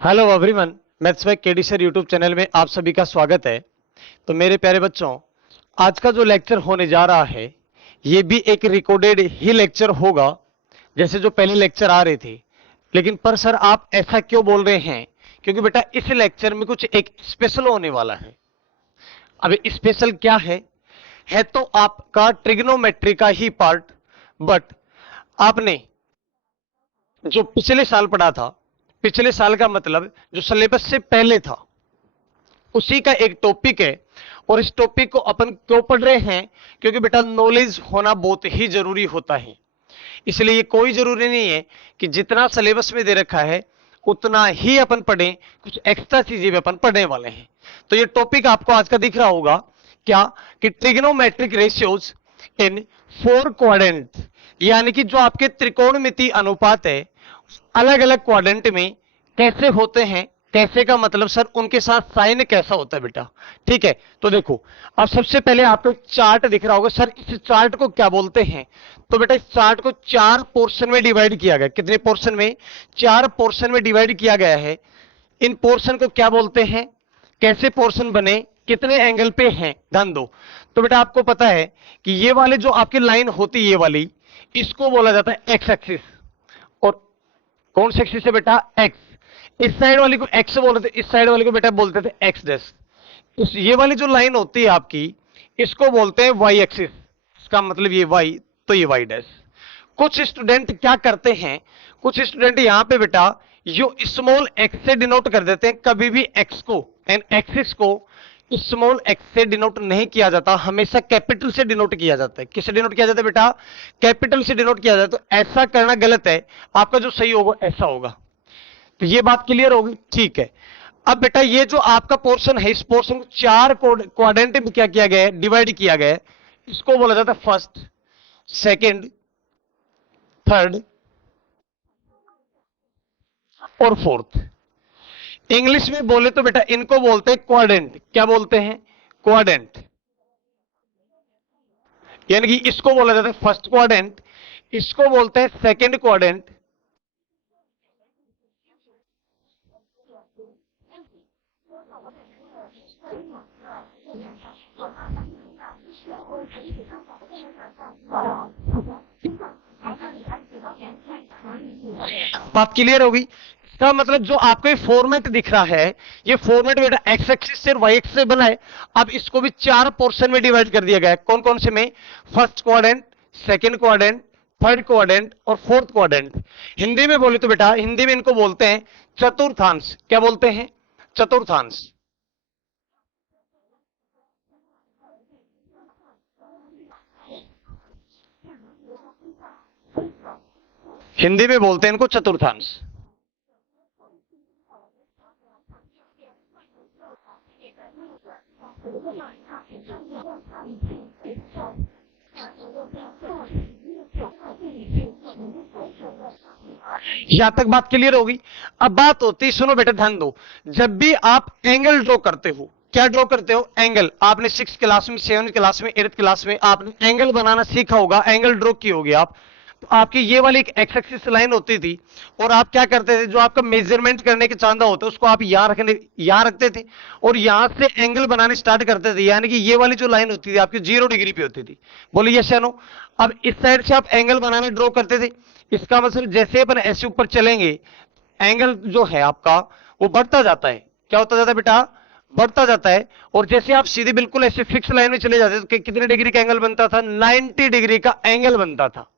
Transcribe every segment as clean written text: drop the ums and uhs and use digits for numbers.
Hello everyone, maths by KD sir YouTube channel में आप सभी का स्वागत है। तो मेरे प्यारे बच्चों, आज का जो लेक्चर होने जा रहा है ये भी एक रिकॉर्डेड ही लेक्चर होगा जैसे जो पहले लेक्चर आ रहे थे। लेकिन पर सर आप ऐसा क्यों बोल रहे हैं? क्योंकि बेटा इस लेक्चर में कुछ एक स्पेशल होने वाला है। अब स्पेशल क्या है तो आपका ट्रिग्नोमेट्री का ही पार्ट, बट आपने जो पिछले साल पढ़ा था, पिछले साल का मतलब जो सिलेबस से पहले था उसी का एक टॉपिक है। और इस टॉपिक को अपन क्यों पढ़ रहे हैं? क्योंकि बेटा नॉलेज होना बहुत ही जरूरी होता है। इसलिए ये कोई जरूरी नहीं है कि जितना सिलेबस में दे रखा है उतना ही अपन पढ़ें, कुछ एक्स्ट्रा चीजें भी अपन पढ़ने वाले हैं। तो ये टॉपिक आपको आज का दिख रहा होगा क्या कि ट्रिग्नोमेट्रिक रेशियोज इन फोर क्वाड्रेंट, यानी कि जो आपके त्रिकोणमिति अनुपात है अलग अलग क्वाड्रेंट में कैसे होते हैं। कैसे का मतलब सर उनके साथ साइन कैसा होता है बेटा। ठीक है, तो देखो अब सबसे पहले आपको चार्ट दिख रहा होगा। सर इस चार्ट को क्या बोलते हैं? तो बेटा इस चार्ट को चार पोर्शन में डिवाइड किया गया। कितने पोर्शन में? चार पोर्शन में डिवाइड किया गया है। इन पोर्शन को क्या बोलते हैं? कैसे पोर्शन बने, कितने एंगल पे हैं, ध्यान दो। तो बेटा आपको पता है कि ये वाले जो आपकी लाइन होती है ये वाली, इसको बोला जाता है एक्स एक्सिस। और कौन से एक्सिस है बेटा? एक्स। इस साइड वाली को एक्स बोलते थे, इस साइड वाली को बेटा बोलते थे एक्स डैश। इस ये वाली जो लाइन होती है आपकी इसको बोलते हैं वाई एक्सिस। इसका मतलब ये वाई, तो ये वाई डैश। कुछ स्टूडेंट क्या करते हैं, कुछ स्टूडेंट यहां पे बेटा यो स्मॉल एक्स से डिनोट कर देते हैं। कभी भी एक्स को एंड एक्सिस को स्मॉल एक्स से डिनोट नहीं किया जाता, हमेशा कैपिटल से डिनोट किया जाता है। किससे डिनोट किया जाता है बेटा? कैपिटल से डिनोट किया जाता है। तो ऐसा करना गलत है, आपका जो सही होगा ऐसा होगा। तो ये बात क्लियर होगी, ठीक है। अब बेटा ये जो आपका पोर्शन है, इस पोर्शन को चार क्वाड्रेंट में क्या किया गया है? डिवाइड किया गया है। इसको बोला जाता है फर्स्ट, सेकंड, थर्ड और फोर्थ। इंग्लिश में बोले तो बेटा इनको बोलते हैं क्वाड्रेंट। क्या बोलते हैं? क्वाड्रेंट। यानी कि इसको बोला जाता है फर्स्ट क्वाड्रेंट, इसको बोलते हैं सेकंड क्वाड्रेंट, बात क्लियर होगी। इसका मतलब जो आपको ये फॉर्मेट दिख रहा है, ये फॉर्मेट बेटा एक्स एक्सिस से वाई एक्सिस से बना है। अब इसको भी चार पोर्शन में डिवाइड कर दिया गया है। कौन कौन से में? First quadrant, second quadrant, third quadrant और फोर्थ क्वाड्रेंट। हिंदी में बोले तो बेटा हिंदी में इनको बोलते हैं चतुर्थांश। क्या बोलते हैं? चतुर्थांश। हिंदी में बोलते हैं इनको चतुर्थांश। यहां तक बात क्लियर होगी। अब बात होती, सुनो बेटा ध्यान दो। जब भी आप एंगल ड्रॉ करते हो, क्या ड्रॉ करते हो? एंगल। आपने सिक्स क्लास में, सेवन क्लास में, एट्थ क्लास में आपने एंगल बनाना सीखा होगा, एंगल ड्रॉ की होगी आप। तो आपकी ये वाली एक एक्स एक्सिस लाइन होती थी और आप क्या करते थे, जो आपका मेजरमेंट करने के चांदा होता है उसको आप यहां रखते थे और यहां से एंगल बनाने स्टार्ट करते थे। यानी कि ये वाली जो लाइन होती थी आपकी 0 डिग्री पे होती थी। बोलिए यस या नो। अब इस साइड से आप एंगल बनाना ड्रॉ करते थे। इसका मतलब जैसे अपन ऐसे ऊपर चलेंगे एंगल जो है आपका वो बढ़ता जाता है। क्या होता जाता है बेटा? बढ़ता जाता है। और जैसे आप सीधे बिल्कुल ऐसे फिक्स लाइन में चले जाते तो कितने डिग्री का एंगल बनता था? 90 डिग्री का एंगल बनता था।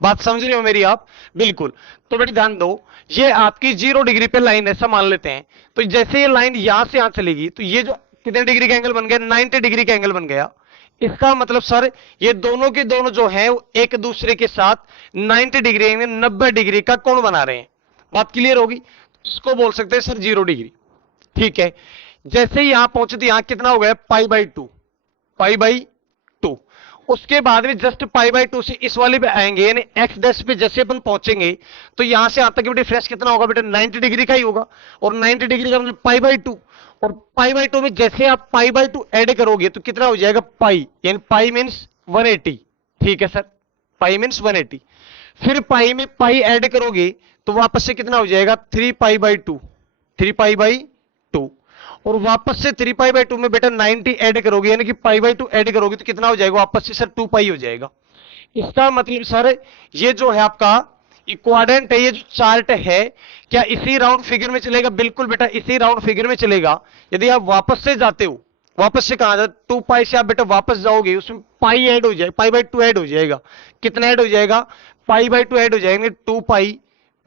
बात समझ रहे हो मेरी आप? बिल्कुल। तो बेटा ध्यान दो, ये आपकी 0 डिग्री पे लाइन ऐसा मान लेते हैं। तो जैसे ये लाइन यहां से यहां चलेगी तो ये जो कितने डिग्री का एंगल बन गया? 90 डिग्री का एंगल बन गया। इसका मतलब सर ये दोनों के दोनों जो है एक दूसरे के साथ 90 डिग्री, 90 डिग्री का कोण बना रहे हैं। बात क्लियर होगी। इसको बोल सकते हैं सर 0 डिग्री। ठीक है, जैसे ही यहां पहुंचे तो यहां कितना हो गया? पाई/2, पाई/2। उसके बाद में जस्ट पाई/2 से इस वाले पे आएंगे, यानी एक्स डैश पे जैसे अपन पहुंचेंगे तो यहां से यहां तक डिफरेंस कितना होगा बेटा? 90 डिग्री का ही होगा। और 90 डिग्री का मतलब पाई/2। और पाई/2 में जैसे आप पाई/2 ऐड करोगे तो कितना हो जाएगा? पाई, यानी पाई मीन्स 180। ठीक है सर, पाई मीन्स 180। फिर पाई में पाई ऐड करोगे तो वापस से कितना हो जाएगा? 3 पाई/2। 3π/2 और वापस से 3π/2 में बेटा 90 ऐड करोगे यानी कि π/2 ऐड करोगे तो कितना हो जाएगा वापस से सर 2π हो जाएगा। इसका मतलब सर ये जो है आपका क्वाड्रेंट है, ये जो चार्ट है क्या इसी राउंड फिगर में चलेगा? बिल्कुल बेटा इसी राउंड फिगर में चलेगा। यदि आप वापस से जाते हो, वापस से कहां जाते 2π से आप बेटा वापस जाओगे उसमें पाई ऐड हो जाएगा, π/2 ऐड हो जाएगा। कितना ऐड हो जाएगा? π/2 ऐड हो जाएंगे, 2π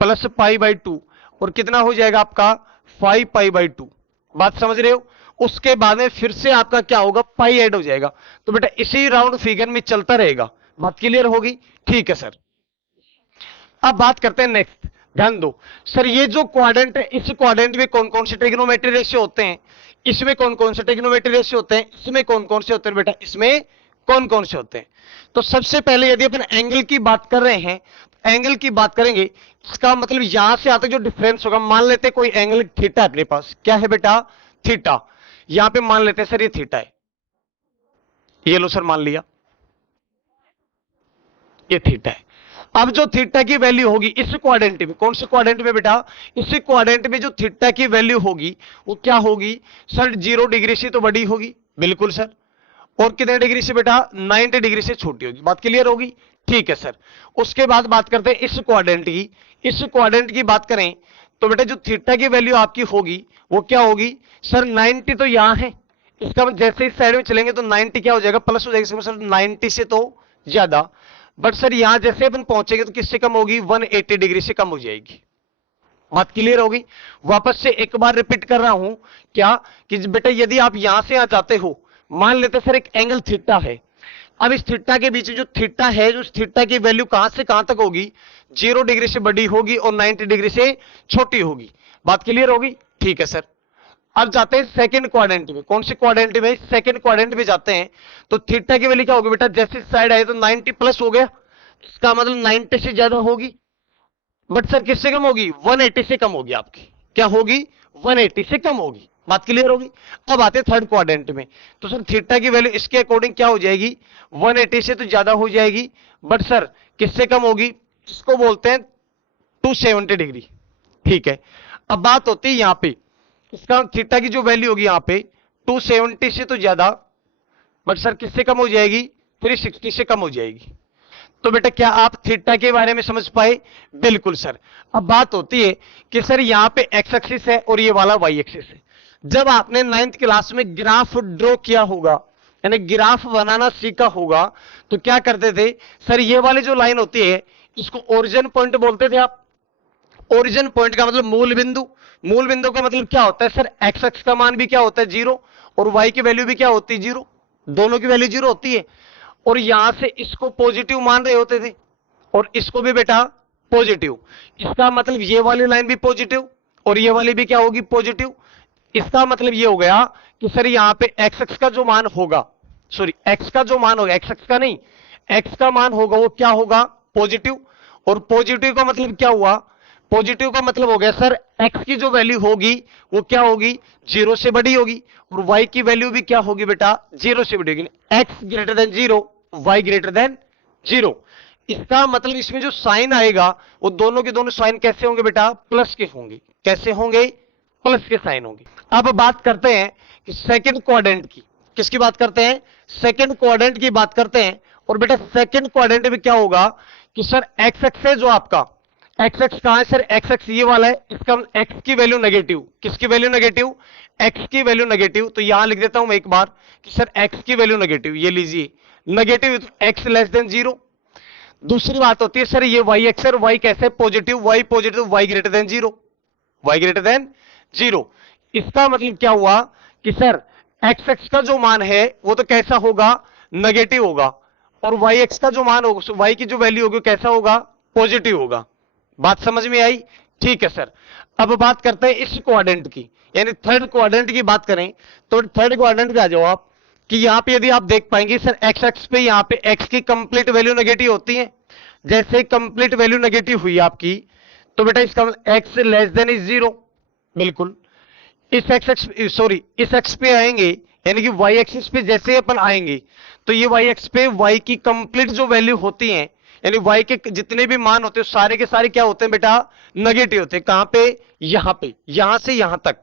प्लस π/2 और कितना हो जाएगा आपका 5π/2। बात समझ रहे हो? उसके बाद में फिर से आपका क्या होगा पाई ऐड हो जाएगा। तो बेटा इसी राउंड फिगर में चलता रहेगा। बात क्लियर होगी? ठीक है सर। अब बात करते हैं नेक्स्ट, ध्यान दो सर ये जो क्वाड्रेंट है इस क्वाड्रेंट में कौन कौन से ट्रिग्नोमेट्री रेशियो होते हैं? इसमें कौन कौन से ट्रिग्नोमेट्री रेशियो होते हैं? इसमें कौन कौन से होते हैं बेटा? इसमें कौन कौन से होते हैं? तो सबसे पहले यदि अपन एंगल की बात कर रहे हैं, एंगल की बात करेंगे, इसका मतलब यहां से आते जो डिफरेंस होगा, मान लेते हैं कोई एंगल थीटा अपने पास, क्या है बेटा? थीटा। यहां पे मान लेते हैं सर ये थीटा है, ये लो सर मान लिया ये थीटा है। अब जो थीटा की वैल्यू होगी इस क्वाड्रेंट में, कौन से क्वाड्रेंट में बेटा? इस क्वाड्रेंट में जो थीटा की वैल्यू होगी वो क्या होगी सर? 0 डिग्री से तो बड़ी होगी, बिल्कुल सर। और कितने डिग्री से बेटा? 90 डिग्री से छोटी होगी। बात क्लियर होगी? ठीक है सर। उसके बाद बात करते हैं इस क्वाड्रेंट की। इस क्वाड्रेंट की बात करें तो बेटा जो थीटा की वैल्यू आपकी होगी वो क्या होगी सर? 90 तो यहां है, इसका मतलब जैसे इस साइड में चलेंगे तो 90 क्या हो जाएगा? प्लस हो जाएगा सर 90 से तो ज्यादा। बट सर यहां जैसे अपन पहुंचेंगे तो किससे कम होगी? 180 डिग्री से कम हो जाएगी। बात क्लियर होगी? वापस से एक बार रिपीट कर रहा हूं क्या कि बेटा यदि आप यहां से आ जाते हो, मान लेते सर एक एंगल थीटा है, अब इस थीटा के बीच जो थीटा है, जो थीटा की वैल्यू कहां से कहां तक होगी? 0 डिग्री से बड़ी होगी और 90 डिग्री से छोटी होगी। बात क्लियर होगी? ठीक है सर। अब जाते हैं सेकंड क्वाड्रेंट में। कौन से क्वाड्रेंट में? सेकंड क्वाड्रेंट में जाते हैं तो थीटा की वैल्यू क्या होगी बेटा? जैसे साइड आए तो 90 प्लस हो गया, इसका मतलब 90 से ज्यादा होगी। बट सर किससे कम होगी? 180 से कम होगी आपकी। क्या होगी? 180 से कम होगी। बात क्लियर होगी? अब आते हैं थर्ड क्वाड्रेंट में। तो सर थीटा की वैल्यू इसके अकॉर्डिंग क्या हो जाएगी? 180 से तो ज्यादा हो जाएगी, बट सर किससे कम होगी? इसको बोलते हैं 270 डिग्री। ठीक है। अब बात होती है यहां पे, इसका थीटा की जो वैल्यू होगी यहां पे 270 से तो ज्यादा, बट सर किससे कम हो जाएगी? 360 से कम हो जाएगी। तो बेटा क्या आप थीटा के बारे में समझ पाए? बिल्कुल सर। अब बात होती है कि सर यहां पे एक्स एक्सिस है और ये वाला वाई एक्सिस है। जब आपने 9th क्लास में ग्राफ ड्रॉ किया होगा, यानी ग्राफ बनाना सीखा होगा, तो क्या करते थे सर? ये वाली जो लाइन होती है इसको ओरिजिन पॉइंट बोलते थे आप। ओरिजिन पॉइंट का मतलब मूल बिंदु। मूल बिंदु का मतलब क्या होता है सर? एक्स एक्स का मान भी क्या होता है? 0 और वाई की वैल्यू भी क्या होती है? 0। दोनों की वैल्यू 0 होती है। और यहां से इसको पॉजिटिव मान रहे होते थे और इसको भी बेटा पॉजिटिव। इसका मतलब ये वाली लाइन भी पॉजिटिव और ये वाली भी क्या होगी? पॉजिटिव। इसका मतलब ये हो गया कि सर यहां पे एक्स एक्स का जो मान होगा, सॉरी एक्स का जो मान होगा, एक्स एक्स का नहीं, एक्स का मान होगा वो क्या होगा? पॉजिटिव। और पॉजिटिव का मतलब क्या हुआ? पॉजिटिव का मतलब हो गया सर एक्स की जो वैल्यू होगी वो क्या होगी? 0 से बड़ी होगी। और वाई की वैल्यू भी क्या होगी बेटा? 0 से बड़ी होगी। X greater than 0, y greater than 0। इसका मतलब इसमें जो साइन आएगा वो दोनों के दोनों साइन कैसे होंगे बेटा? प्लस के होंगे। कैसे होंगे? प्लस के साइन होंगे। अब बात करते हैं कि सेकंड क्वाड्रेंट की। किसकी बात करते हैं? सेकंड क्वाड्रेंट की बात करते हैं। और बेटा सेकंड क्वाड्रेंट में क्या होगा कि सर एक्स एक्स है जो आपका, एक्स एक्स कहां है सर? एक्स एक्स ये वाला है, इसका एक्स की वैल्यू नेगेटिव। किसकी वैल्यू नेगेटिव? एक्स की वैल्यू नेगेटिव। तो यहां लिख देता हूं मैं एक बार कि सर एक्स की वैल्यू नेगेटिव, ये लीजिए नेगेटिव, एक्स लेस देन 0। दूसरी बात होती है सर ये वाई एक्स है, वाई कैसे? Positive, y positive, y greater than 0, y greater than 0। इसका मतलब क्या हुआ कि सर एक्स एक्स का जो मान है वो तो कैसा होगा? नेगेटिव होगा। और वाई एक्स का जो मान होगा, वाई की जो वैल्यू होगी कैसा होगा? पॉजिटिव होगा। बात समझ में आई? ठीक है सर। अब बात करते हैं इस क्वाड्रेंट की, यानी थर्ड क्वाड्रेंट की बात करें तो थर्ड क्वाड्रेंट पे आ जाओ आप कि यहां पे यदि आप देख पाएंगे सर एक्स एक्स पे यहां पे एक्स की कंप्लीट वैल्यू नेगेटिव होती है। जैसे कंप्लीट वैल्यू नेगेटिव हुई आपकी तो बेटा इसका एक्स लेस देन इज 0। बिल्कुल इस एक्स सॉरी इस एक्स पे आएंगे, यानी कि वाई एक्सिस पे जैसे अपन आएंगे तो ये वाई एक्स पे वाई की कंप्लीट जो वैल्यू होती है यानी y के जितने भी मान होते हैं सारे के सारे क्या होते हैं बेटा, नेगेटिव होते हैं। कहां पे, यहां पे, यहां से यहां तक।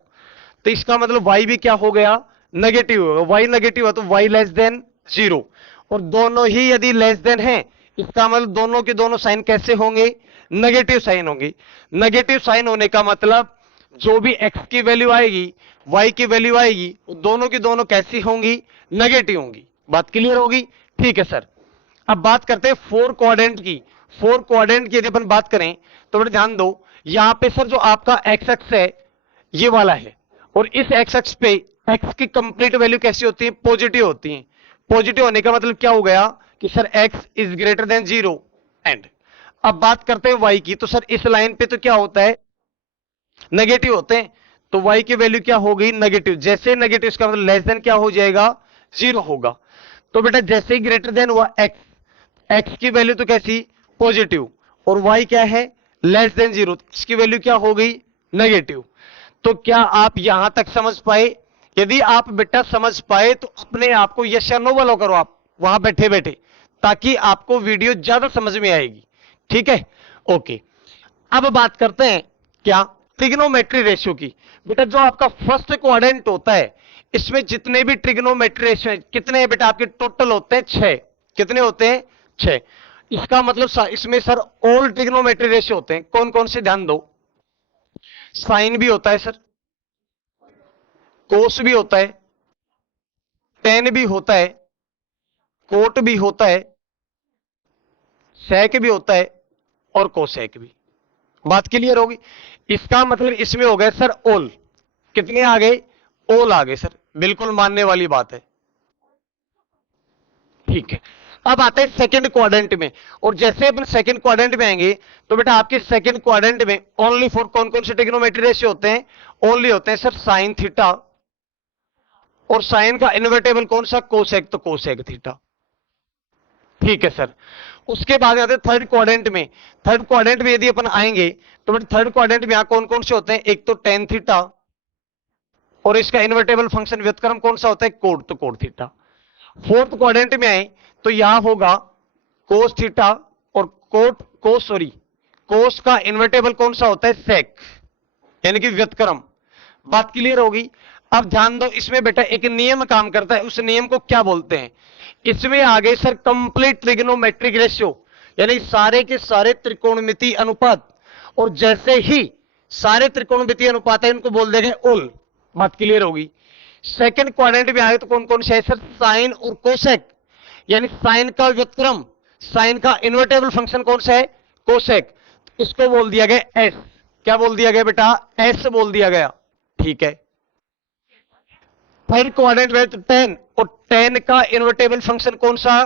तो इसका मतलब y भी क्या हो गया, नेगेटिव होगा। y नेगेटिव है तो y लेस देन 0, और दोनों ही यदि लेस देन है, इसका मतलब दोनों के दोनों साइन कैसे होंगे, नेगेटिव साइन होंगे। नेगेटिव साइन होने का मतलब जो भी x की वैल्यू आएगी, y की वैल्यू आएगी, दोनों की दोनों कैसी होंगी, नेगेटिव होंगी। बात क्लियर होगी, ठीक है सर। अब बात करते हैं फोर क्वाड्रेंट की। फोर क्वाड्रेंट की यदि अपन बात करें तो बड़े ध्यान दो, यहां पे सर जो आपका एक्स एक्स है ये वाला है, और इस एक्स एक्स पे एक्स की कंप्लीट वैल्यू कैसी होती है, पॉजिटिव होती है। पॉजिटिव होने का मतलब क्या हो गया कि sir x is greater than 0 and. अब बात करते हैं वाई की, तो सर इस लाइन पे तो क्या होता है, नेगेटिव होते हैं, तो y की वैल्यू क्या हो गई, नेगेटिव। जैसे नेगेटिव इसका मतलब लेस देन क्या हो जाएगा, 0 होगा। तो बेटा जैसे ही ग्रेटर देन हुआ x, x की वैल्यू तो कैसी, पॉजिटिव, और y क्या है, लेस देन 0, इसकी वैल्यू क्या हो गई, नेगेटिव। तो क्या आप यहां तक समझ पाए? यदि आप बेटा समझ पाए तो अपने आप को यस या नो वालो करो आप वहां बैठे बैठे, ताकि आपको वीडियो ज्यादा समझ में आएगी, ठीक है, ओके। अब बात करते हैं क्या, ट्रिग्नोमेट्री रेशियो की। बेटा जो आपका फर्स्ट क्वाड्रेंट होता है, इसमें जितने भी ट्रिग्नोमेट्री रेशियो है, कितने हैं बेटा आपके, टोटल होते हैं 6। कितने होते हैं, 6। इसका मतलब इसमें सर ऑल ट्रिग्नोमेट्री रेशियो होते हैं। कौन कौन से, ध्यान दो, साइन भी होता है सर, कोस भी होता है, टेन भी होता है, कोट भी होता है, सेक भी होता है, और कोसेक भी। बात क्लियर होगी। इसका मतलब इसमें हो गए सर ऑल। कितने आ गए, ऑल आ गए सर, बिल्कुल मानने वाली बात है, ठीक है। अब आते हैं सेकंड क्वाड्रेंट में, और जैसे अपन सेकंड क्वाड्रेंट में आएंगे तो बेटा आपके सेकंड क्वाड्रेंट में ओनली फॉर कौन कौन से ट्रिग्नोमेट्री रेशियो होते हैं, ओनली होते हैं सर साइन थीटा, और साइन का इन्वर्टेबल कौन सा, कोसेक, तो कोसेक थीटा, ठीक है सर। उसके बाद आते हैं थर्ड क्वाड्रेंट में। थर्ड क्वाड्रेंट में यदि अपन आएंगे तो बेटा थर्ड क्वाड्रेंट में यहां कौन कौन से होते हैं, एक तो टेन थीटा, और इसका इन्वर्टेबल फंक्शन व्युत्क्रम कौन सा होता है, कोट, तो कोट थीटा। फोर्थ क्वाड्रेंट में आए तो यहां होगा कोस थीटा, और कोस का इन्वर्टेबल कौन सा होता है, सेक, यानी कि व्युत्क्रम। बात क्लियर होगी। अब ध्यान दो, इसमें बेटा एक नियम काम करता है, उस नियम को क्या बोलते हैं, इसमें आगे सर कंप्लीट ट्रिग्नोमेट्रिक रेशियो, यानी सारे के सारे त्रिकोणमितीय अनुपात, और जैसे ही सारे त्रिकोणमितीय अनुपात है इनको बोल देंगे ऑल। बात क्लियर होगी। सेकंड क्वाड्रेंट में आए तो कौन कौन से है सर, साइन और कोसेक, यानी साइन का व्युत्क्रम, साइन का इन्वर्टेबल फंक्शन कौन सा है, कोसेक, इसको बोल दिया गया एस। क्या बोल दिया गया बेटा, एस बोल दिया गया, ठीक है। थर्ड क्वाड्रेंट में तो टेन, और टेन का इन्वर्टेबल फंक्शन कौन सा,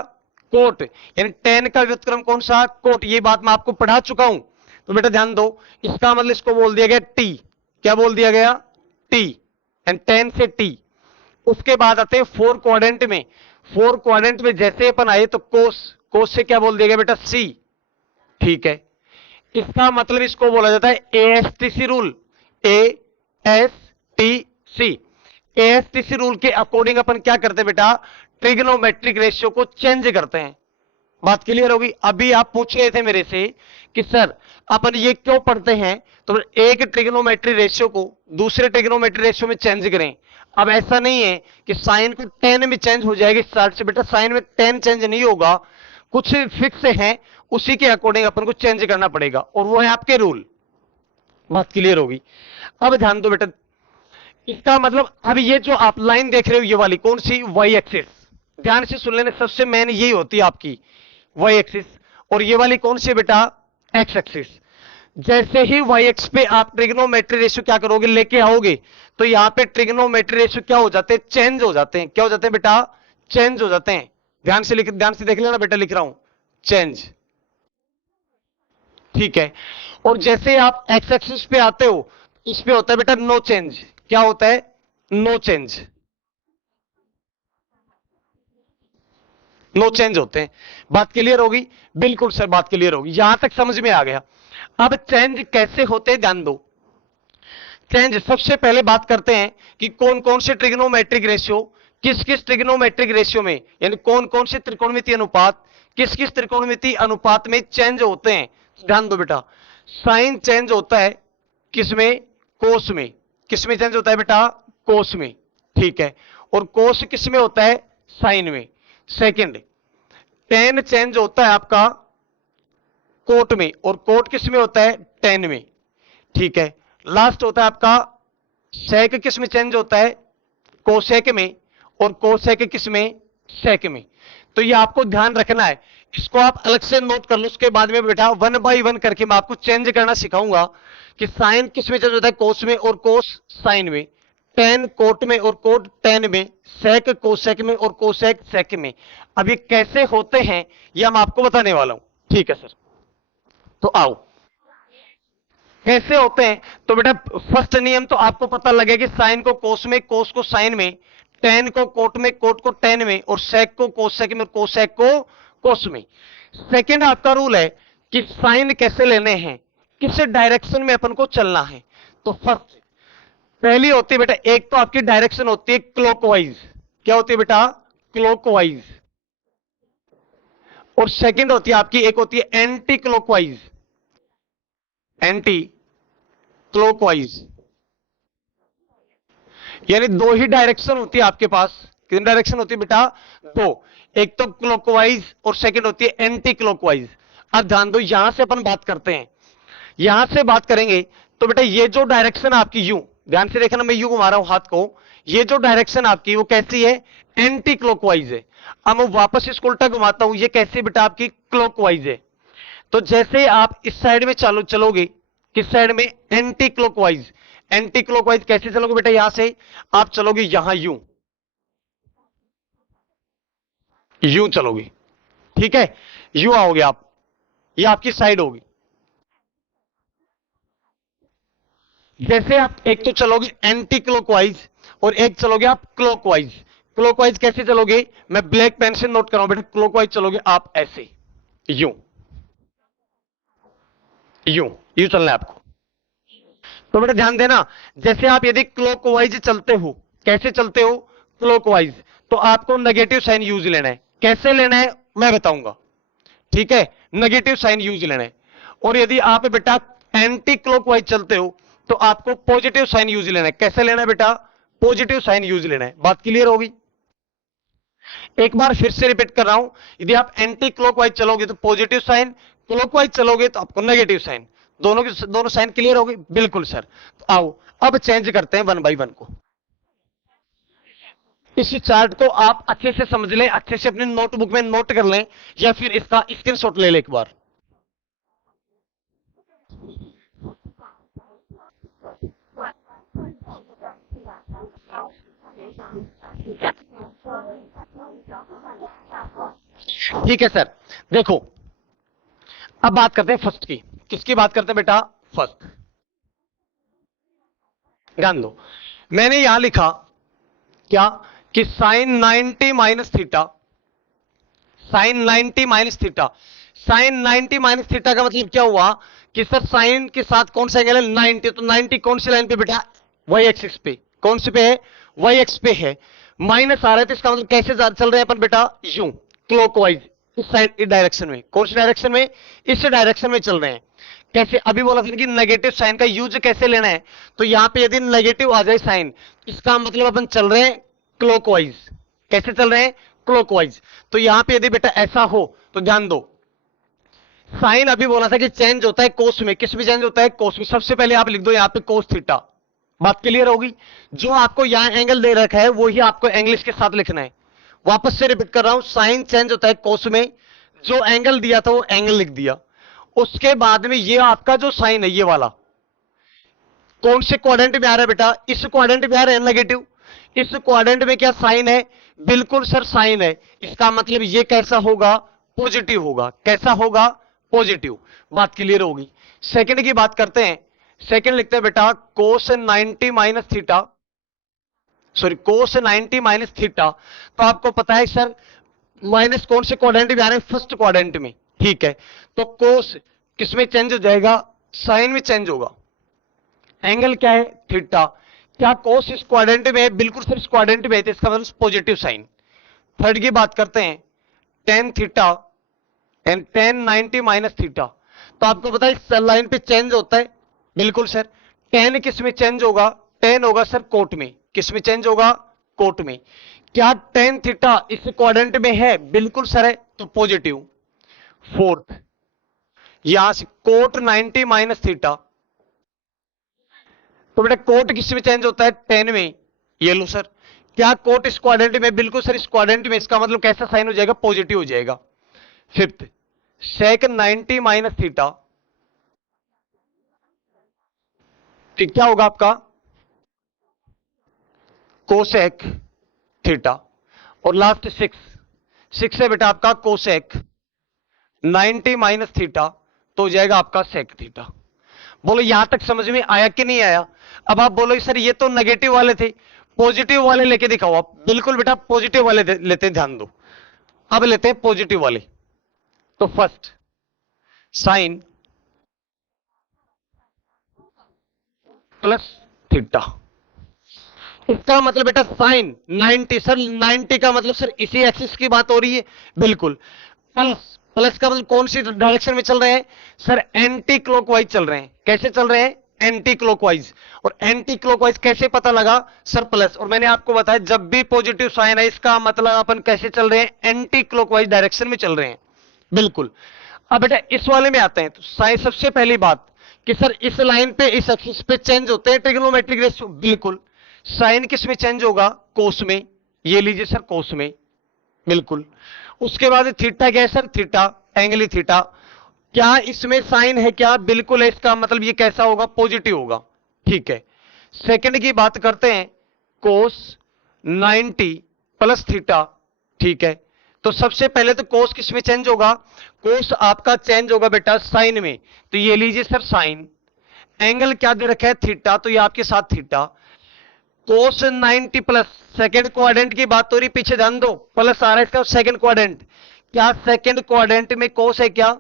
कोट, यानी टेन का व्युत्क्रम कौन सा, कोट। ये बात मैं आपको पढ़ा चुका हूं, तो बेटा ध्यान दो, इसका मतलब इसको बोल दिया गया टी। क्या बोल दिया गया, टी, एंड टेन से टी। उसके बाद आते हैं फोर क्वाड्रेंट में। फोर क्वाड्रेंट में जैसे अपन आए तो कोस से क्या बोल दिया गया बेटा, सी, ठीक है। इसका मतलब इसको बोला जाता है एएसटीसी रूल, एएसटीसी। एएसटीसी रूल के अकॉर्डिंग अपन क्या करते हैं बेटा, ट्रिग्नोमेट्रिक रेशियो को चेंज करते हैं। बात क्लियर होगी। अभी आप पूछ रहे थे मेरे से कि सर अपन ये क्यों पढ़ते हैं, तो एक ट्रिग्नोमेट्री रेशियो को दूसरे ट्रिग्नोमेट्री रेशियो में चेंज करें। अब ऐसा नहीं है कि साइन को टेन में चेंज हो जाएगी स्टार्ट से, बेटा साइन में टेन चेंज नहीं होगा, कुछ फिक्स है, उसी के अकॉर्डिंग अपन को चेंज करना पड़ेगा, और वो है आपके रूल। बात क्लियर होगी। अब ध्यान दो बेटा, इसका मतलब अब ये जो आप लाइन देख रहे हो ये वाली कौन सी, वाई एक्सिस, ध्यान से सुन लेने, सबसे मेन यही होती है आपकी वाई एक्सिस, और ये वाली कौन सी बेटा, एक्स एक्सिस। जैसे ही वाई एक्स पे आप ट्रिग्नोमेट्री रेशियो क्या करोगे, लेके आओगे, तो यहां पे ट्रिग्नोमेट्री रेशियो क्या हो जाते हैं, चेंज हो जाते हैं। क्या हो जाते हैं बेटा, चेंज हो जाते हैं। ध्यान से देख लेना बेटा, लिख रहा हूं चेंज, ठीक है। और जैसे आप एक्स एक्सिस पे आते हो, इस पे होता है बेटा नो चेंज। क्या होता है, नो चेंज, नो चेंज होते हैं। बात क्लियर होगी, बिल्कुल सर बात क्लियर होगी, यहां तक समझ में आ गया। अब चेंज कैसे होते हैं, ध्यान दो। चेंज सबसे पहले बात करते हैं कि कौन कौन से ट्रिग्नोमेट्रिक रेशियो, किस किस ट्रिग्नोमेट्रिक रेशियो में, यानी कौन कौन से त्रिकोणमितीय अनुपात किस किस त्रिकोणमिति अनुपात में चेंज होते हैं? ध्यान दो बेटा, साइन चेंज होता है किसमें? कोस में। किसमें चेंज होता है बेटा? कोस में, ठीक है। और कोस किसमें होता है? साइन में। सेकंड, टेन चेंज होता है आपका कोट में, और कोट किसमें होता है? टेन में, ठीक है। लास्ट होता है आपका सेक, किसमें चेंज होता है? कोसेक में, और कोसेक किसमें? सेक में। तो ये आपको ध्यान रखना है, इसको आप अलग से नोट कर लो। उसके बाद में बेटा वन बाय वन करके मैं आपको चेंज करना सिखाऊंगा कि साइन किसमें चेंज होता है? कोस में, और कोस साइन में। टेन कोट में, और कोट टेन में। सेक कोसेक में, और कोसेक सेक में। अब ये कैसे होते हैं ये हम आपको बताने वाला हूं, ठीक है सर। तो आओ, कैसे होते हैं? तो बेटा फर्स्ट नियम तो आपको पता लगेगा कि साइन को कोस में, कोस को साइन में, टेन को कोट में, कोट को टेन में, और सेक को कोसेक में, और कोसेक को कोस में। सेकंड आपका रूल है कि साइन कैसे लेने हैं, किस डायरेक्शन में अपन को चलना है। तो फर्स्ट पहली होती है बेटा, एक तो आपकी डायरेक्शन होती है क्लॉकवाइज। क्या होती है बेटा? क्लॉकवाइज। और सेकंड होती है आपकी, एक होती है एंटी क्लॉकवाइज। एंटी क्लॉकवाइज, यानी दो ही डायरेक्शन होती है आपके पास। कितनी डायरेक्शन होती है बेटा? दो। एक तो क्लॉकवाइज और सेकंड होती है एंटी क्लॉकवाइज। अब ध्यान दो, यहां से अपन बात करते हैं, यहां से बात करेंगे तो बेटा ये जो डायरेक्शन आपकी, यूं ध्यान से देखना, मैं यूं घुमा रहा हूं हाथ को, ये जो डायरेक्शन आपकी वो कैसी है? एंटी क्लॉकवाइज है। अब मैं वापस इसको उल्टा घुमाता हूं, ये कैसी बेटा? आपकी क्लॉकवाइज है। तो जैसे आप इस साइड में चलोगे, किस साइड में? Anti clockwise. एंटी क्लॉकवाइज कैसे चलोगे बेटा? यहां से आप चलोगे, यहां यूं यूं चलोगे, ठीक है। यूं आओगे आप, ये आपकी साइड होगी। जैसे आप एक तो चलोगे एंटी क्लॉकवाइज, और एक चलोगे आप क्लॉकवाइज। क्लॉकवाइज कैसे चलोगे? मैं ब्लैक पेन से नोट कर रहा हूं बेटा। क्लॉकवाइज चलोगे आप ऐसे, यूं यूं यूं चलना है आपको। तो बेटा ध्यान देना, जैसे आप यदि क्लॉकवाइज चलते हो, कैसे चलते हो? क्लॉकवाइज, तो आपको नेगेटिव साइन यूज लेना है। कैसे लेना है मैं बताऊंगा, ठीक है। नेगेटिव साइन यूज लेना है। और यदि आप बेटा एंटी क्लॉकवाइज चलते हो तो आपको पॉजिटिव साइन यूज लेना है। कैसे लेना है बेटा? पॉजिटिव साइन यूज लेना है। बात क्लियर होगी? एक बार फिर से रिपीट कर रहा हूं, यदि आप एंटी क्लॉकवाइज चलोगे तो पॉजिटिव साइन, क्लॉकवाइज चलोगे तो आपको नेगेटिव साइन। दोनों साइन क्लियर होगी? बिल्कुल सर। तो आओ अब चेंज करते हैं वन बाई वन को। इस चार्ट को आप अच्छे से समझ लें, अच्छे से अपने नोटबुक में नोट कर लें, या फिर इसका स्क्रीनशॉट ले लें एक बार। ठीक है सर। देखो अब बात करते हैं फर्स्ट की। किसकी बात करते हैं बेटा? फर्स्ट। ध्यान दो, मैंने यहां लिखा क्या कि sine 90 minus theta. Sine 90 minus theta, sine 90 minus theta का मतलब क्या हुआ कि सर साइन के साथ कौन सा एंगल है? 90। तो 90 कौन सी लाइन पे बेटा? वाई एक्सिस पे। कौन सी पे है? वाई एक्स पे है। माइनस आ रहा है तो इसका मतलब कैसे चल रहे हैं अपन बेटा? यूं क्लॉकवाइज, इस साइड, इस डायरेक्शन में। कौन सी डायरेक्शन में? इस डायरेक्शन में चल रहे हैं। कैसे? अभी बोला था कि नेगेटिव साइन का यूज कैसे लेना है। तो यहां पे यदि नेगेटिव आ जाए साइन, इसका मतलब अपन चल रहे हैं क्लॉकवाइज। कैसे चल रहे हैं? क्लॉकवाइज। तो यहां पे यदि बेटा ऐसा हो तो ध्यान दो, साइन अभी बोला था कि चेंज होता है कोस में। किस में चेंज होता है? कोस में। सबसे पहले आप लिख दो यहां पे कोस थीटा। बात क्लियर होगी? जो आपको यहां एंगल दे रखा है वो ही आपको एंगल इसके साथ लिखना है। वापस से रिपीट कर रहा हूं, साइन चेंज होता है कोस में, जो एंगल दिया था वो एंगल लिख दिया। उसके बाद में ये आपका जो साइन है, ये वाला कौन से क्वाड्रेंट में आ रहा है बेटा? इस क्वाड्रेंट में आ रहा है नेगेटिव। इस क्वाड्रेंट में क्या साइन है? बिल्कुल सर साइन है। इसका मतलब ये कैसा होगा? पॉजिटिव होगा। कैसा होगा? पॉजिटिव। बात क्लियर होगी? सेकंड की बात करते हैं। सेकंड लिखते हैं बेटा कोस 90 माइनस थीटा, सॉरी कोस 90 माइनस थीटा। तो आपको पता है सर माइनस कौन से क्वाड्रेंट में आ रहे हैं? फर्स्ट क्वाड्रेंट में, ठीक है। तो कोस किसमें चेंज हो जाएगा? साइन में चेंज होगा। एंगल क्या है? थीटा। क्या कोस इस क्वाड्रेंट में है? बिल्कुल सर इस क्वाड्रेंट में है, तो इसका मतलब पॉजिटिव साइन। थर्ड की बात करते हैं, tan theta and tan 90 minus theta. तो आपको पता है इस लाइन पे चेंज होता है, बिल्कुल सर। tan किस में चेंज होगा? tan होगा सर कोट में। किस में चेंज होगा? कोट में। क्या tan थीटा इस क्वाड्रेंट में है? बिल्कुल सर है, तो पॉजिटिव। फोर्थ, यहां से कोट 90 माइनस थीटा, तो बेटा कोट किस में चेंज होता है? tan में। ये लो सर, क्या कोट इस क्वाड्रेंट में? बिल्कुल सर इस क्वाड्रेंट में। इसका मतलब कैसा साइन हो जाएगा? पॉजिटिव हो जाएगा। फिफ्थ, सेक 90 माइनस थीटा, ठीक क्या होगा आपका? Cosec theta. और लास्ट सिक्स, सिक्स है बेटा आपका कोसेक 90 माइनस थीटा, तो हो जाएगा आपका सेक थीटा। बोलो यहां तक समझ में आया कि नहीं आया? अब आप बोलो सर ये तो नेगेटिव वाले थे, पॉजिटिव वाले लेके दिखाओ आप। बिल्कुल बेटा पॉजिटिव वाले लेते हैं, ध्यान दो। अब लेते हैं पॉजिटिव वाले। तो फर्स्ट साइन प्लस थीटा, इसका मतलब बेटा साइन 90। सर 90 का मतलब सर इसी एक्सिस की बात हो रही है, बिल्कुल। प्लस, प्लस का मतलब कौन सी डायरेक्शन में चल रहे हैं? सर एंटी क्लॉकवाइज चल रहे हैं। कैसे चल रहे हैं? Anti clockwise. और एंटी क्लॉकवाइज कैसे पता लगा? Sir plus. और मैंने आपको बताया जब भी पॉजिटिव साइन है इसका मतलब अपन कैसे चल रहे हैं? एंटी क्लॉकवाइज डायरेक्शन में चल रहे हैं, बिल्कुल। अब बेटा इस वाले में आते हैं, तो साइन सबसे पहली बात कि सर इस लाइन पे इस एक्सिस पे चेंज होते हैं ट्रिग्नोमेट्रिक रेशियो, बिल्कुल। साइन किस में चेंज होगा? कोस में। ये लीजिए सर कोस में, बिल्कुल। उसके बाद थीटा क्या है सर? Theta, angle theta. क्या इसमें साइन है क्या? बिल्कुल है। इसका मतलब ये कैसा होगा? पॉजिटिव होगा, ठीक है। सेकंड की बात करते हैं, कोस 90 प्लस थीटा, ठीक है। तो सबसे पहले तो कोस किस में चेंज होगा? कोस आपका चेंज होगा बेटा साइन में, तो ये लीजिए सर साइन। एंगल क्या दे रखा है? थीटा, तो ये आपके साथ थीटा। कोस 90 प्लस, सेकेंड क्वाड्रेंट की बात हो रही, पीछे ध्यान दो, प्लस आ रहा है इसका सेकेंड क्वाड्रेंट। क्या सेकेंड क्वाड्रेंट में कोस है क्या?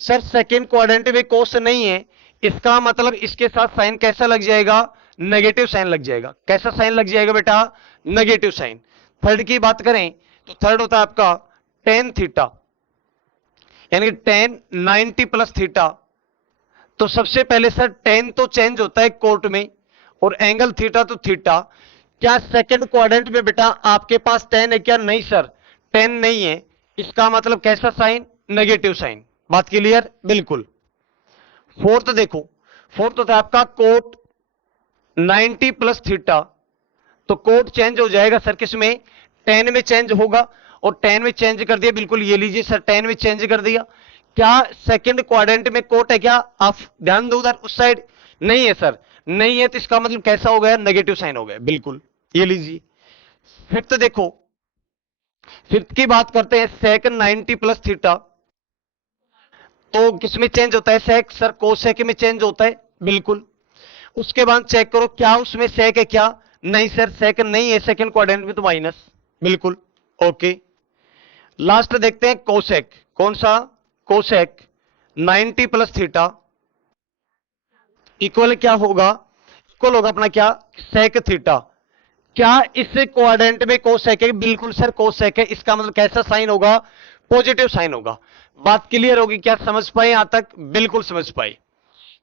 सर सेकेंड क्वाड्रेंट में कोस नहीं है, इसका मतलब इसके साथ साइन कैसा लग जाएगा? नेगेटिव साइन लग जाएगा। कैसा साइन लग जाएगा बेटा? Negative sign. थर्ड की बात करें तो थर्ड होता है आपका टेन थीटा, यानी टेन 90 प्लस थीटा। तो सबसे पहले सर टेन तो चेंज होता है कोट में, और एंगल थीटा तो थीटा। क्या सेकंड क्वाड्रेंट में बेटा आपके पास टेन है क्या? नहीं सर, टेन नहीं है। इसका मतलब कैसा साइन? Negative sine. बात क्लियर? बिल्कुल। फोर्थ देखो, फोर्थ होता है आपका कोट 90 प्लस थीटा। तो कोट चेंज हो जाएगा सर किस में? टेन में चेंज होगा, और टेन में चेंज कर दिया, बिल्कुल ये लीजिए सर टेन में चेंज कर दिया। क्या सेकंड क्वाड्रेंट में कोट है क्या? आप ध्यान दो उधर उस साइड, नहीं है सर, नहीं है। तो इसका मतलब कैसा हो गया? नेगेटिव साइन हो गया, बिल्कुल। ये लीजिए। फिफ्थ देखो, फिफ्थ की बात करते हैं, सेक 90 प्लस थीटा। तो किसमें चेंज होता है? सेक सर कोसेक में चेंज होता है, बिल्कुल। उसके बाद चेक करो क्या उसमें सेक है क्या? नहीं सर सेक नहीं है, सेकंड क्वाड्रेंट में तो माइनस, बिल्कुल। ओके, लास्ट देखते हैं कोसेक। कौन सा? कोसेक 90 प्लस थीटा इक्वल क्या होगा? इक्वल होगा अपना क्या? Sec theta. क्या इस क्वाड्रेंट में कोसेक है? बिल्कुल सर कोसेक है। इसका मतलब कैसा साइन होगा? पॉजिटिव साइन होगा। बात क्लियर होगी? क्या समझ पाए यहां तक? बिल्कुल समझ पाए।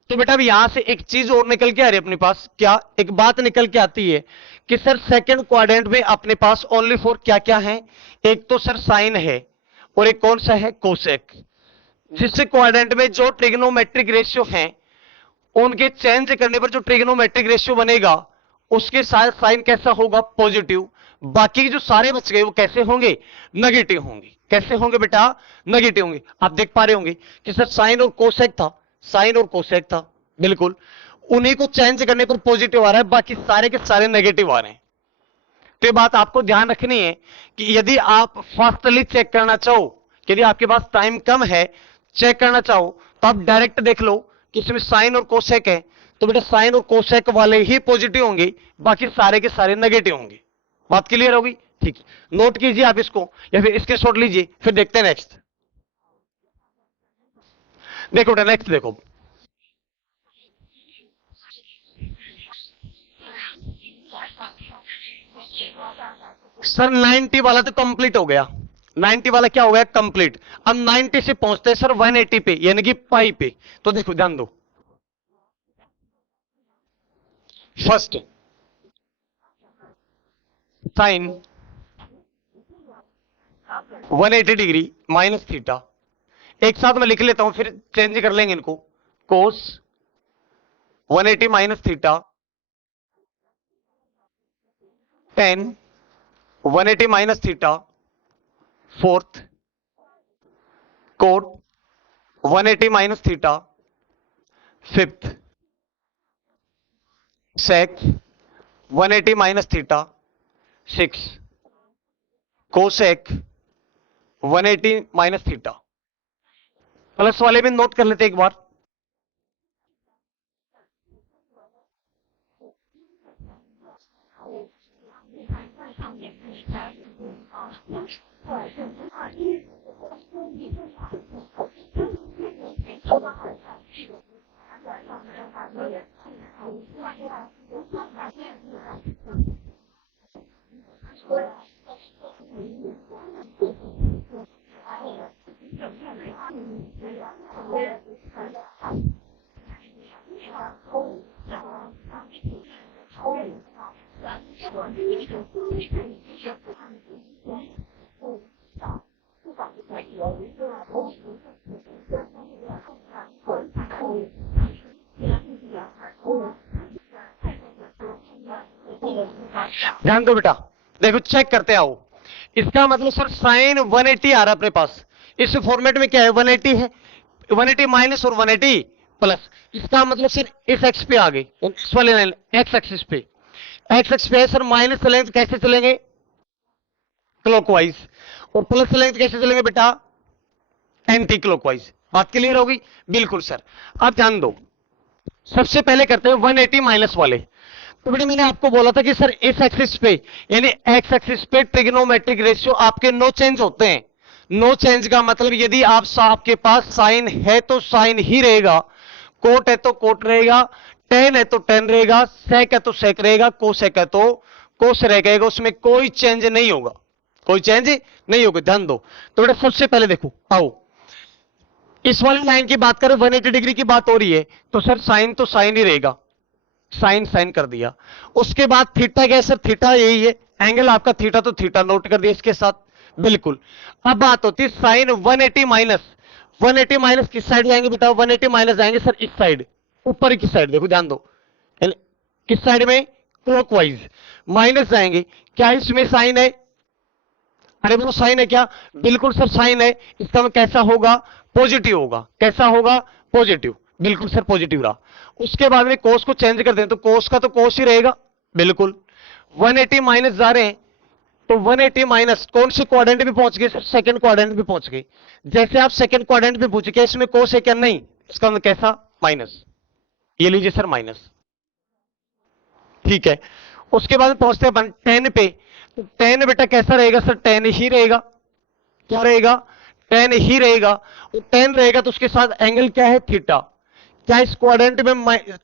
तो बेटा अब यहां से एक चीज और निकल के आ रही है अपने पास, क्या एक बात निकल के आती है कि सर सेकंड क्वाड्रेंट में अपने पास ओनली फॉर क्या क्या है? एक तो सर साइन है, और एक कौन सा है? कोसेक। जिस क्वाड्रेंट में जो ट्रिग्नोमेट्रिक रेशियो हैं उनके चेंज करने पर जो ट्रिग्नोमेट्रिक रेशियो बनेगा उसके साथ साइन कैसा होगा? पॉजिटिव। बाकी जो सारे बच गए वो कैसे होंगे? नेगेटिव होंगे। कैसे होंगे बेटा? नेगेटिव होंगे। आप देख पा रहे होंगे कि सर साइन और कोसेक था, साइन और कोसेक था, बिल्कुल। उन्हीं को चेंज करने पर पॉजिटिव आ रहा है, बाकी सारे के सारे नेगेटिव आ रहे हैं। तो ये बात आपको ध्यान रखनी है कि यदि आप फास्टली चेक करना चाहो, यदि आपके पास टाइम कम है, चेक करना चाहो, तो आप डायरेक्ट देख लो कि इसमें साइन और कोसेक है, तो बेटा साइन और कोसेक वाले ही पॉजिटिव होंगे, बाकी सारे के सारे नेगेटिव होंगे। बात क्लियर होगी? ठीक है, नोट कीजिए आप इसको, या फिर इसके शॉट लीजिए, फिर देखते हैं नेक्स्ट। देखो बेटा नेक्स्ट देखो, सर 90 वाला तो कंप्लीट हो गया, 90 वाला क्या हो गया कंप्लीट। अब 90 से पहुंचते हैं सर 180 पे यानी कि पाई पे। तो देखो ध्यान दो, first sine 180 degree minus theta, एक साथ में लिख लेता हूं फिर चेंज कर लेंगे इनको। Cos 180 minus theta, tan 180 minus theta, fourth cot 180 minus theta, fifth sec 180 minus theta, six cosec 180 minus theta. Plus वाले में नोट कर लेते एक बार। ध्यान दो बेटा, देखो चेक करते आओ। इसका मतलब सर साइन 180 आ रहा है अपने पास, इस फॉर्मेट में क्या है 180 है, 180 माइनस और 180 प्लस। इसका मतलब सर इस एक्स पे आ गए, इस वाले लाइन एक्स एक्सिस पे, एक्स एक्स पे है सर माइनस चलेंगे तो कैसे चलेंगे क्लॉकवाइज, और प्लस चलेंगे तो कैसे चलेंगे बेटा एंटी क्लॉकवाइज। बात क्लियर होगी? बिल्कुल सर। अब ध्यान दो, सबसे पहले करते हैं 180 माइनस वाले। तो बेटा मैंने आपको बोला था कि सर इस एक्सिस पे यानी एक्स एक्सिस पे ट्रिग्नोमेट्रिक रेशियो आपके नो चेंज होते हैं। नो चेंज का मतलब यदि आपके पास साइन है तो साइन ही रहेगा, कोट है तो कोट रहेगा, टेन है तो टेन रहेगा, सेक है तो सेक रहेगा, कोसेक है तो कोस रहेगा, उसमें कोई चेंज नहीं होगा, कोई चेंज नहीं होगा। ध्यान दो। तो बेटा सबसे पहले देखो आओ, इस वाली लाइन की बात करें 180 डिग्री की बात हो रही है तो सर साइन तो साइन ही रहेगा, साइन साइन कर दिया। उसके बाद थीटा क्या है सर, थीटा यही है एंगल आपका थीटा, तो थीटा नोट कर दिया इसके साथ। बिल्कुल। अब बात होती है साइन 180 माइनस, 180 माइनस किस साइड जाएंगे बेटा, 180 माइनस जाएंगे सर इस साइड, ऊपर की साइड। देखो ध्यान दो, किस साइड में क्लॉकवाइज माइनस जाएंगे। क्या इसमें साइन है? अरे वो साइन है क्या? बिल्कुल सर साइन है। इसका मतलब कैसा होगा, पॉजिटिव होगा। कैसा होगा? पॉजिटिव। बिल्कुल सर पॉजिटिव रहा। उसके बाद में कोस को चेंज कर दें तो कोस का तो कोस ही रहेगा। बिल्कुल 180 माइनस जा रहे हैं तो 180 माइनस कौन से क्वाड्रेंट में पहुंच गए सर, सेकंड क्वाड्रेंट में पहुंच गए। जैसे आप सेकंड क्वाड्रेंट में पहुंच गए, इसमें कोस है क्या? नहीं। इसका मतलब कैसा? माइनस। ये लीजिए सर माइनस, ठीक है। उसके बाद पहुंचते हैं 10 पे, तो 10 बेटा कैसा रहेगा सर, 10 ही रहेगा। क्या रहेगा? 10 ही रहेगा। और 10 रहेगा तो उसके साथ एंगल क्या है? थीटा। क्या इस क्वाड्रेंट में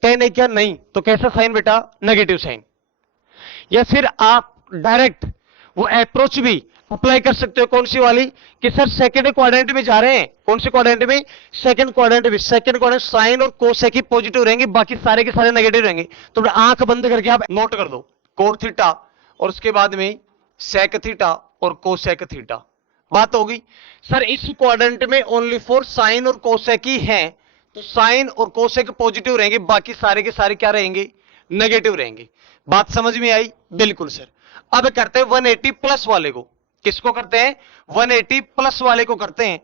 10 है क्या? नहीं। तो कैसा साइन बेटा? Negative sine. या फिर आप डायरेक्ट वो अप्रोच भी अप्लाई कर सकते हो, कौन सी वाली, कि सर सेकंड क्वाड्रेंट में जा रहे हैं। कौन से क्वाड्रेंट में? सेकंड क्वाड्रेंट में। सेकंड क्वाड्रेंट साइन और कोसेक ही पॉजिटिव रहेंगे, बाकी सारे के सारे नेगेटिव रहेंगे। तो आंख बंद करके आप नोट कर दो कोट थीटा और उसके बाद में सेक थीटा और कोसेक थीटा। बात होगी सर इस क्वाड्रेंट में ओनली फॉर साइन और कोसेक ही है, तो साइन और कोसेक पॉजिटिव रहेंगे, बाकी सारे के सारे क्या रहेंगे? नेगेटिव रहेंगे। बात समझ में आई? बिल्कुल सर। अब करते हैं 180 प्लस वाले को। किसको करते हैं? 180 प्लस वाले को करते हैं।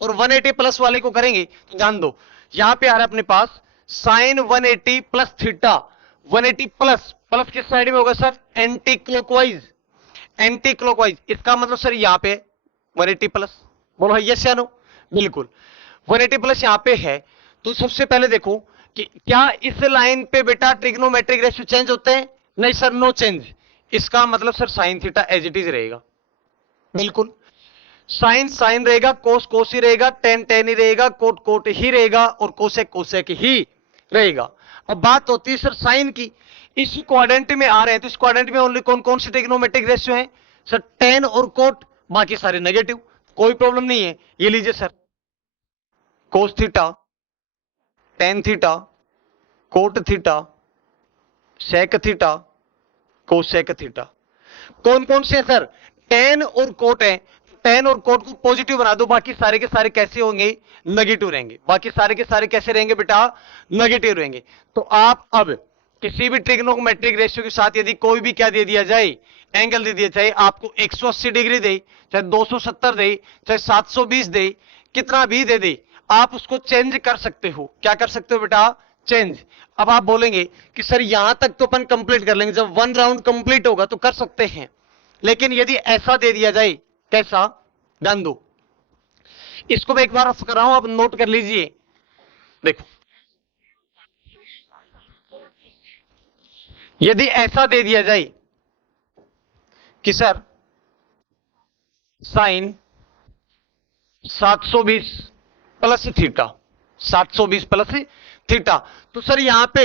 और 180 प्लस वाले को करेंगे तो ध्यान दो, यहां पे आ रहा है अपने पास sine 180 plus theta. 180 plus, plus किस साइड में होगा sir? Anticlockwise. Anticlockwise. इसका मतलब सर यहां पे 180 प्लस, बोलो यस या नो? बिल्कुल 180 प्लस यहां पे है। तो सबसे पहले देखो कि क्या इस लाइन पे बेटा ट्रिग्नोमेट्रिक रेशियो चेंज होते हैं? नहीं सर, नो चेंज। इसका मतलब sir sine theta as it is रहेगा। बिल्कुल साइन साइन रहेगा, कोस कोस ही रहेगा, टेन टेन ही रहेगा, कोट कोट ही रहेगा और कोसेक कोसेक ही रहेगा। अब बात होती है सर साइन की। इस क्वाड्रेंट में आ रहे हैं तो इस क्वाड्रेंट में ओनली कौन कौन से ट्रिग्नोमेट्रिक रेशियो हैं सर? टेन और कोट बाकी सारे नेगेटिव, कोई प्रॉब्लम नहीं है। ये लीजिए sir, cos theta, tan theta, cot theta, sec theta, cosec theta. कौन कौन से सर? टेन और कोट है, टेन और कोट को पॉजिटिव बना दो, बाकी सारे के सारे कैसे होंगे? नेगेटिव रहेंगे। बाकी सारे के सारे कैसे रहेंगे बेटा? नेगेटिव रहेंगे। तो आप अब किसी भी ट्रिग्नोमेट्रिक रेशियो के साथ यदि कोई भी क्या दे दिया जाए, एंगल दे दिया जाए, आपको 180 डिग्री दे, चाहे 270 दे, चाहे 720 दे, कितना भी दे दे, आप उसको चेंज कर सकते हो। क्या कर सकते हो बेटा? चेंज। अब आप बोलेंगे कि सर यहां तक तो अपन कंप्लीट कर लेंगे, जब वन राउंड कंप्लीट होगा तो कर सकते हैं, लेकिन यदि ऐसा दे दिया जाए, कैसा? ध्यान दो, इसको मैं एक बार कर रहा हूं, आप नोट कर लीजिए। देखो, यदि ऐसा दे दिया जाए कि sir sine 720 plus theta, 720 plus theta, तो सर यहां पे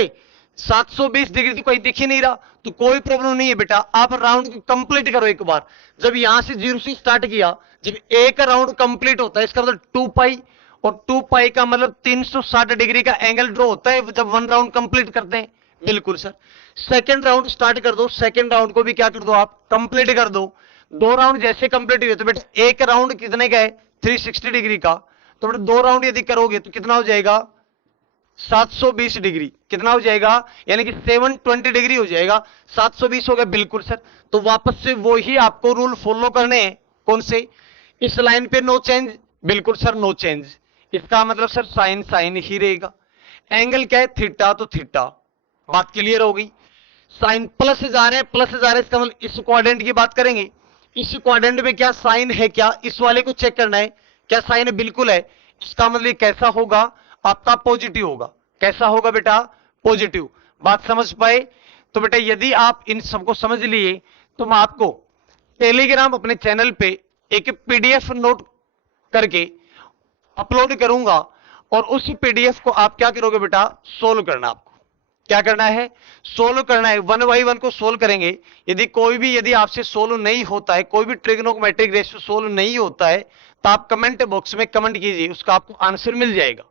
720 डिग्री तो कहीं दिख ही नहीं रहा, तो कोई प्रॉब्लम नहीं है बेटा, आप राउंड कंप्लीट करो एक बार। जब यहां से 0 से स्टार्ट किया, जब एक राउंड कंप्लीट होता है, इसका मतलब 2 पाई, और 2 पाई का मतलब 360 डिग्री का एंगल ड्रॉ होता है जब वन राउंड कंप्लीट करते हैं। बिल्कुल सर। सेकेंड राउंड स्टार्ट कर दो, सेकेंड राउंड को भी क्या कर दो आप? कंप्लीट कर दो। दो राउंड जैसे कंप्लीट हुए तो बेटा एक राउंड कितने का है? 360 डिग्री का, तो बेटा दो राउंड यदि करोगे तो कितना हो जाएगा? 720 डिग्री। कितना हो जाएगा? यानी कि 720 डिग्री हो जाएगा। 720 हो गया। बिल्कुल सर। तो वापस से वो ही आपको रूल फॉलो करने हैं। कौन से? इस लाइन पे नो चेंज। बिल्कुल सर, नो चेंज। इसका मतलब सर साइन साइन ही रहेगा। एंगल क्या है? थीटा, तो थीटा। बात क्लियर हो गई। साइन प्लस जा रहे हैं, प्लस जा रहे हैं, इसका मतलब इस क्वाड्रेंट की बात करेंगे। इस क्वाड्रेंट में क्या साइन है? क्या इस वाले को चेक करना है, क्या साइन है? बिल्कुल है। इसका मतलब कैसा होगा? आपका पॉजिटिव होगा। कैसा होगा बेटा? पॉजिटिव। बात समझ पाए? तो बेटा यदि आप इन सबको समझ लिए तो मैं आपको टेलीग्राम अपने चैनल पे एक पीडीएफ नोट करके अपलोड करूंगा, और उस पीडीएफ को आप क्या करोगे बेटा? सोल्व करना। आपको क्या करना है? सोल्व करना है। वन बाई वन को सोल्व करेंगे। यदि कोई भी यदि आपसे सोल्व नहीं होता है, कोई भी ट्रिग्नोमेट्रिक रेशियो सोल्व नहीं होता है, तो आप कमेंट बॉक्स में कमेंट कीजिए, उसका आपको आंसर मिल जाएगा।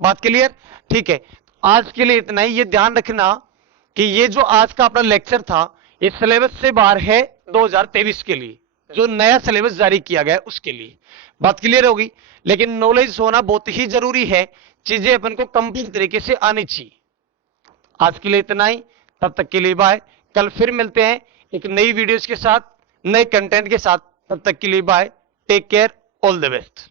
बात क्लियर? ठीक है। आज के लिए इतना ही। ये ध्यान रखना कि ये जो आज का अपना लेक्चर था, ये सिलेबस से बाहर है 2023 के लिए, जो नया सिलेबस जारी किया गया है उसके लिए। बात क्लियर होगी? लेकिन नॉलेज होना बहुत ही जरूरी है, चीजें अपन को कंप्लीट तरीके से आनी चाहिए। आज के लिए इतना ही। तब तक के लिए बाय। कल फिर मिलते हैं एक नई वीडियोस के साथ, नए कंटेंट के साथ। तब तक के लिए bye. Take care. All the best.